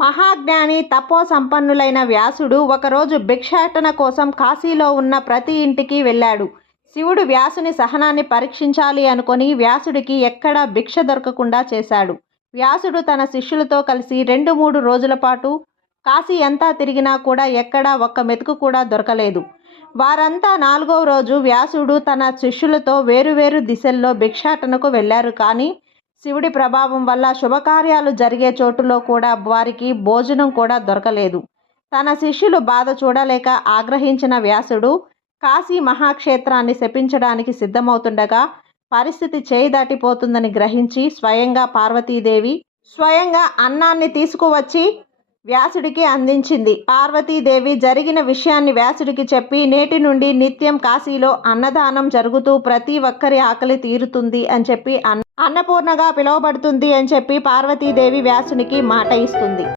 మహాజ్ఞాని తపో సంపన్నులైన వ్యాసుడు ఒకరోజు భిక్షాటన కోసం కాశీలో ఉన్న ప్రతి ఇంటికి వెళ్ళాడు. శివుడు వ్యాసుని సహనాన్ని పరీక్షించాలి అనుకొని వ్యాసుడికి ఎక్కడా భిక్ష దొరకకుండా చేశాడు. వ్యాసుడు తన శిష్యులతో కలిసి 2-3 రోజుల పాటు కాశీ అంతా తిరిగినా కూడా ఎక్కడా ఒక్క మెతుకు కూడా దొరకలేదు. వారంతా 4వ రోజు వ్యాసుడు తన శిష్యులతో వేరువేరు దిశల్లో భిక్షాటనకు వెళ్ళారు. కానీ శివుడి ప్రభావం వల్ల శుభకార్యాలు జరిగే చోటులో కూడా వారికి భోజనం కూడా దొరకలేదు. తన శిష్యులు బాధ చూడలేక ఆగ్రహించిన వ్యాసుడు కాశీ మహాక్షేత్రాన్ని శపించడానికి సిద్ధమవుతుండగా పరిస్థితి చేయి దాటిపోతుందని గ్రహించి స్వయంగా అన్నాన్ని తీసుకువచ్చి వ్యాసుడికి అందించింది. పార్వతీదేవి జరిగిన విషయాన్ని వ్యాసుడికి చెప్పి నేటి నుండి నిత్యం కాశీలో అన్నదానం జరుగుతూ ప్రతి ఒక్కరి ఆకలి తీరుతుంది అని చెప్పి అన్నపూర్ణగా పిలువబడుతుంది అని చెప్పి పార్వతీదేవి వ్యాసునికి మాట ఇస్తుంది.